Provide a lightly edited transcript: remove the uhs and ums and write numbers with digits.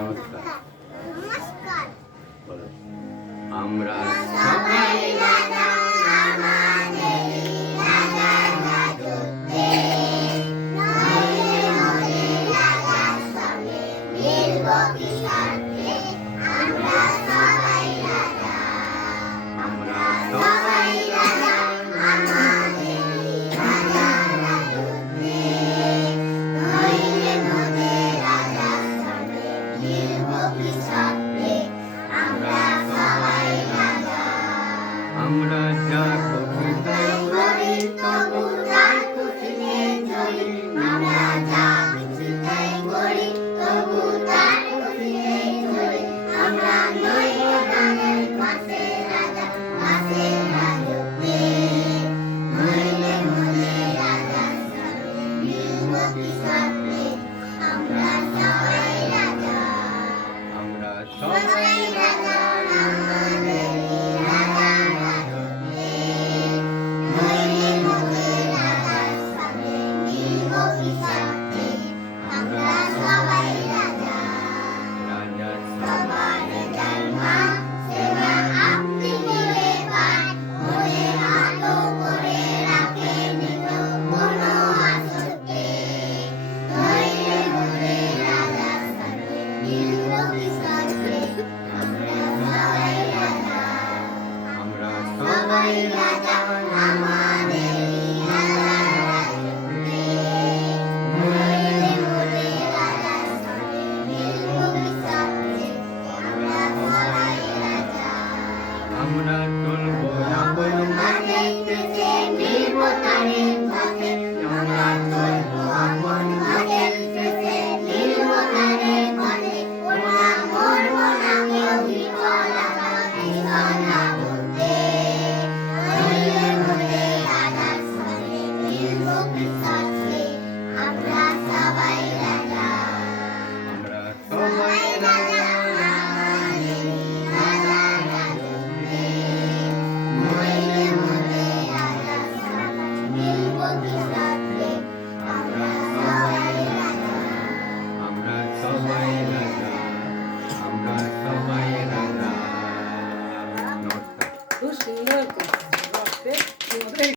নমস্কার। নমস্কার। বলো। আমরা সবাই রাজা আমাদেরই রাজার রাজত্বে, নইলে মোদের রাজার সঙ্গে মিলব কি স্বার্থে? আমরা সবাই রাজা, আমরা সবাই রাজা আমাদেরই রাজার রাজত্বে, নইলে মোদের রাজার সঙ্গে মিলব কি স্বার্থে? আমরা সবাই রাজা। আমরা যা খুশি তাই করি তবু তার খুশিতে চলি, আমরা যা খুশি তাই করি তবু